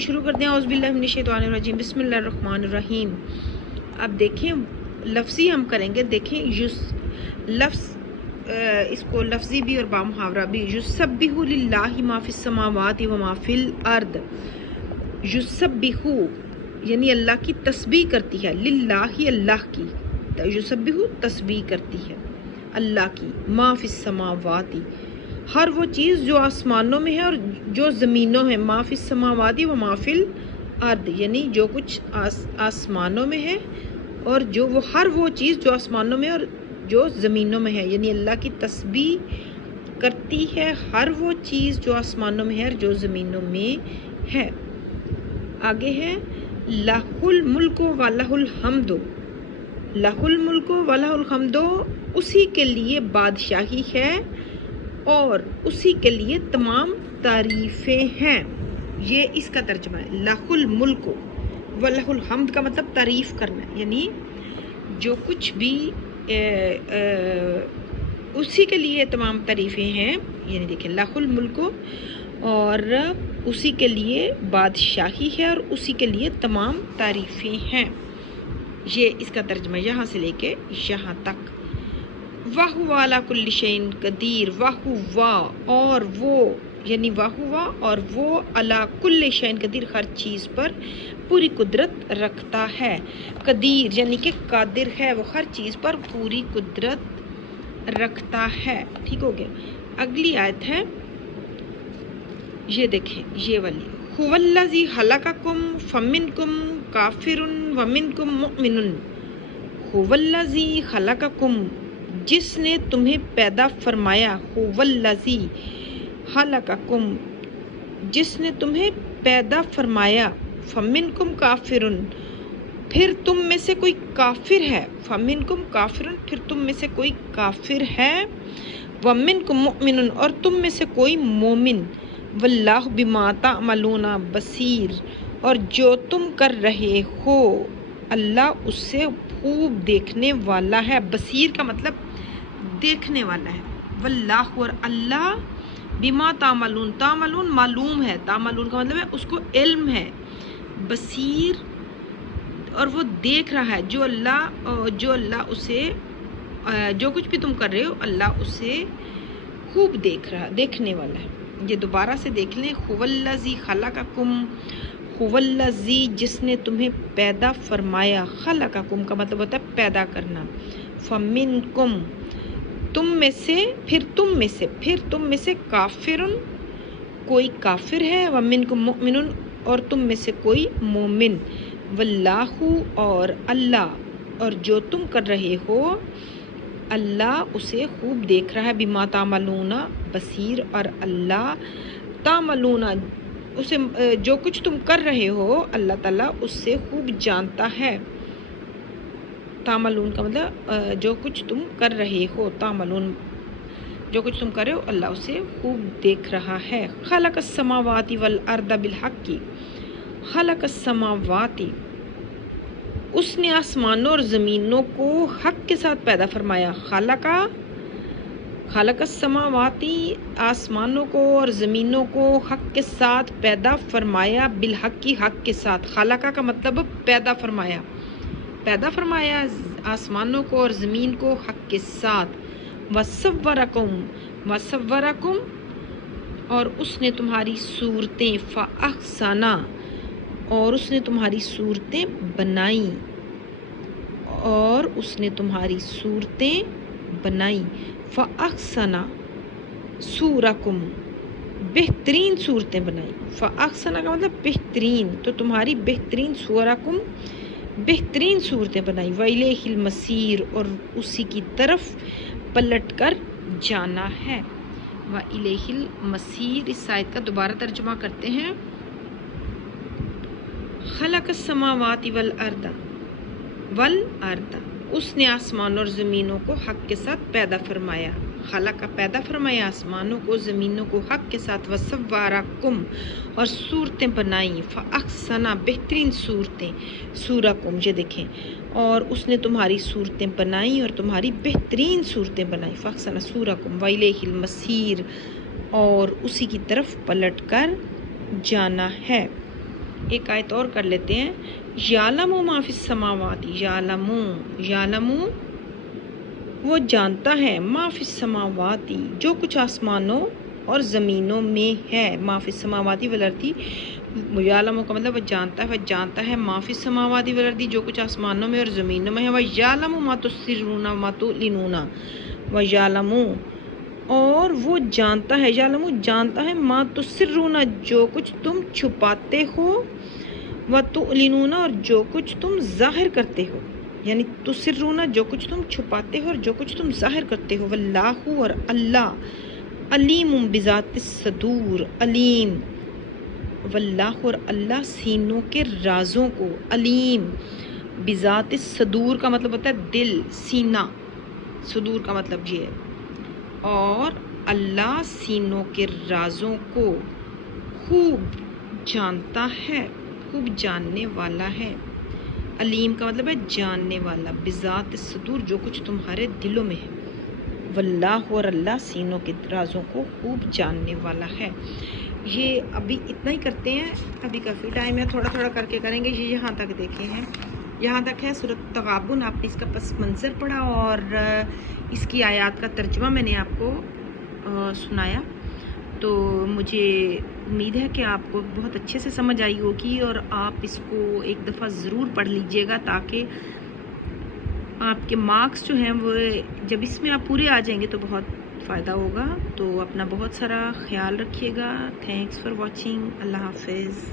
شروع کرتے ہیں اعوذ باللہ من الشیطان الرجیم بسم اللہ الرحمن الرحیم۔ اب دیکھیں لفظی ہم کریں گے، دیکھیں لفظ اس کو لفظی بھی اور بامحاورہ بھی۔ یسبح للہ ما فی السماوات و ما فی الارض۔ یسبح یعنی اللہ کی تسبیح کرتی ہے، للہ اللہ کی، یسبح تسبیح کرتی ہے اللہ کی، ما فی السماوات ہر وہ چیز جو آسمانوں میں ہے اور جو زمینوں میں، ما فی السماوات و ما فی الارض یعنی جو کچھ آسمانوں میں ہے اور جو وہ ہر وہ چیز جو آسمانوں میں اور جو زمینوں میں ہے، یعنی اللہ کی تسبیح کرتی ہے ہر وہ چیز جو آسمانوں میں ہے اور جو زمینوں میں ہے۔ آگے ہے لہ الملک و لہ الحمد، لہ الملک و لہ الحمد، اسی کے لیے بادشاہی ہے اور اسی کے لیے تمام تعریفیں ہیں۔ یہ اس کا ترجمہ ہے، لہ الملک و لہ الحمد کا مطلب تعریف کرنا ہے، یعنی جو کچھ بھی اسی کے لیے تمام تعریفیں ہیں، یعنی دیکھیں لہ الملک اور اسی کے لیے بادشاہی ہے اور اسی کے لیے تمام تعریفیں ہیں۔ یہ اس کا ترجمہ یہاں سے لے کے یہاں تک۔ وَهُوَ عَلَى كُلِّ شَيْءٍ قَدِيرٌ، وَهُوَ اور وہ، یعنی وَهُوَ اور وہ عَلَى كُلِّ شَيْءٍ قدیر ہر چیز پر پوری قدرت رکھتا ہے۔ قدیر یعنی کہ قادر ہے، وہ ہر چیز پر پوری قدرت رکھتا ہے۔ ٹھیک ہو گیا۔ اگلی آیت ہے یہ دیکھیں، یہ والی، هُوَ الَّذِي خَلَقَكُمْ فَمِنْكُمْ كَافِرٌ وَمِنْكُمْ مُؤْمِنٌ۔ هُوَ الَّذِي خَلَقَكُمْ جس نے تمہیں پیدا فرمایا، هُوَ الَّذِي خَلَقَكُمْ جس نے تمہیں پیدا فرمایا، فَمِنْكُمْ كَافِرٌ پھر تم میں سے کوئی کافر ہے، فَمِنْكُمْ كَافِرٌ پھر تم میں سے کوئی کافر ہے، وَمِنْكُمْ مُؤْمِنٌ اور تم میں سے کوئی مومن، وَاللَّهُ بِمَا تَعْمَلُونَ بَصِيرٌ اور جو تم کر رہے ہو اللہ اس سے خوب دیکھنے والا ہے۔ بصیر کا مطلب دیکھنے والا ہے۔ واللہ اور اللہ، بما تعملون، تعملون معلوم ہے، تعملون کا مطلب ہے اس کو علم ہے، بصیر اور وہ دیکھ رہا ہے، جو اللہ اسے جو کچھ بھی تم کر رہے ہو اللہ اسے خوب دیکھ رہا، دیکھنے والا ہے۔ یہ دوبارہ سے دیکھ لیں، هُوَ الَّذِي خَلَقَكُمْ، هُوَ الَّذِي جس نے تمہیں پیدا فرمایا، خَلَقَكُمْ کا مطلب ہوتا ہے پیدا کرنا، فَمِنْكُمْ تم میں سے، پھر تم میں سے کافرن کوئی کافر ہے، وَمِنْكُمْ مُؤْمِنٌ اور تم میں سے کوئی مومن، وَاللَّهُ اور اللہ اور جو تم کر رہے ہو اللہ اسے خوب دیکھ رہا ہے، بما تعملون بصیر اور اللہ تعملون اسے جو کچھ تم کر رہے ہو اللہ تعالیٰ اس سے خوب جانتا ہے۔ تعملون کا مطلب جو کچھ تم کر رہے ہو، تعملون جو کچھ تم کر رہے ہو اللہ اسے خوب دیکھ رہا ہے۔ خلق السماوات والارض بالحق، خلق السماوات اس نے آسمانوں اور زمینوں کو حق کے ساتھ پیدا فرمایا، خلق السماوات آسمانوں کو اور زمینوں کو حق کے ساتھ پیدا فرمایا، بالحق کی حق کے ساتھ، خلق کا مطلب پیدا فرمایا، پیدا فرمایا آسمانوں کو اور زمین کو حق کے ساتھ، وصورکم اور اس نے تمہاری صورتیں، فاحسن اور اس نے تمہاری صورتیں بنائیں، اور اس نے تمہاری صورتیں بنائیں، فاحسن صورکم بہترین صورتیں بنائیں، فاحسن کا مطلب بہترین، تو تمہاری بہترین صورکم بہترین صورتیں بنائیں، وَإِلَيْهِ الْمَصِيرُ اور اسی کی طرف پلٹ کر جانا ہے۔ وَإِلَيْهِ الْمَصِيرُ اس آیت کا دوبارہ ترجمہ کرتے ہیں، خلق السماوات والارض اس نے آسمانوں اور زمینوں کو حق کے ساتھ پیدا فرمایا، خلق پیدا فرمایا آسمانوں کو زمینوں کو حق کے ساتھ، وصورکم اور صورتیں بنائیں، فاحسن بہترین صورتیں، صورکم یہ دیکھیں، اور اس نے تمہاری صورتیں بنائیں اور تمہاری بہترین صورتیں بنائیں، فاحسن صورکم وَإِلَيْهِ الْمَصِيرُ اور اسی کی طرف پلٹ کر جانا ہے۔ ایک آیت اور کر لیتے ہیں. یعلم ما فی السماوات، یعلم وہ جانتا ہے، ما فی السماوات جو کچھ آسمانوں اور زمینوں میں ہے، ما فی السماوات والارض. یعلم کا مطلب وہ جانتا ہے ما فی السماوات والارض جو کچھ آسمانوں میں اور زمینوں میں ہے. وَيَعْلَمُ مَا تُسِرُّونَ وَمَا تُعْلِنُونَ. وَيَعْلَمُ اور وہ جانتا ہے، یعلم جانتا ہے، ما تُسِرُّونَ جو کچھ تم چھپاتے ہو، وَتُعْلِنُونَ اور جو کچھ تم ظاہر کرتے ہو. یعنی تُسِرُّونَ جو کچھ تم چھپاتے ہو اور جو کچھ تم ظاہر کرتے ہو. وَاللَّهُ اور اللہ، علیم بذات الصدور، علیم. واللہ اور اللہ سینوں کے رازوں کو، علیم بذات الصدور کا مطلب ہوتا ہے دل، سینہ. صدور کا مطلب یہ ہے. اور اللہ سینوں کے رازوں کو خوب جانتا ہے، خوب جاننے والا ہے. علیم کا مطلب ہے جاننے والا. بذات الصدور جو کچھ تمہارے دلوں میں ہے. واللہ اور اللہ سینوں کے رازوں کو خوب جاننے والا ہے. یہ ابھی اتنا ہی کرتے ہیں، ابھی کافی ٹائم ہے، تھوڑا تھوڑا کر کے کریں گے. یہ یہاں تک دیکھے ہیں، یہاں تک ہے سورۃ تغابن. آپ نے اس کا پس منظر پڑھا اور اس کی آیات کا ترجمہ میں نے آپ کو سنایا. تو مجھے امید ہے کہ آپ کو بہت اچھے سے سمجھ آئی ہوگی اور آپ اس کو ایک دفعہ ضرور پڑھ لیجئے گا تاکہ آپ کے مارکس جو ہیں وہ جب اس میں آپ پورے آ جائیں گے تو بہت فائدہ ہوگا. تو اپنا بہت سارا خیال رکھیے گا. Thanks for watching. اللہ حافظ.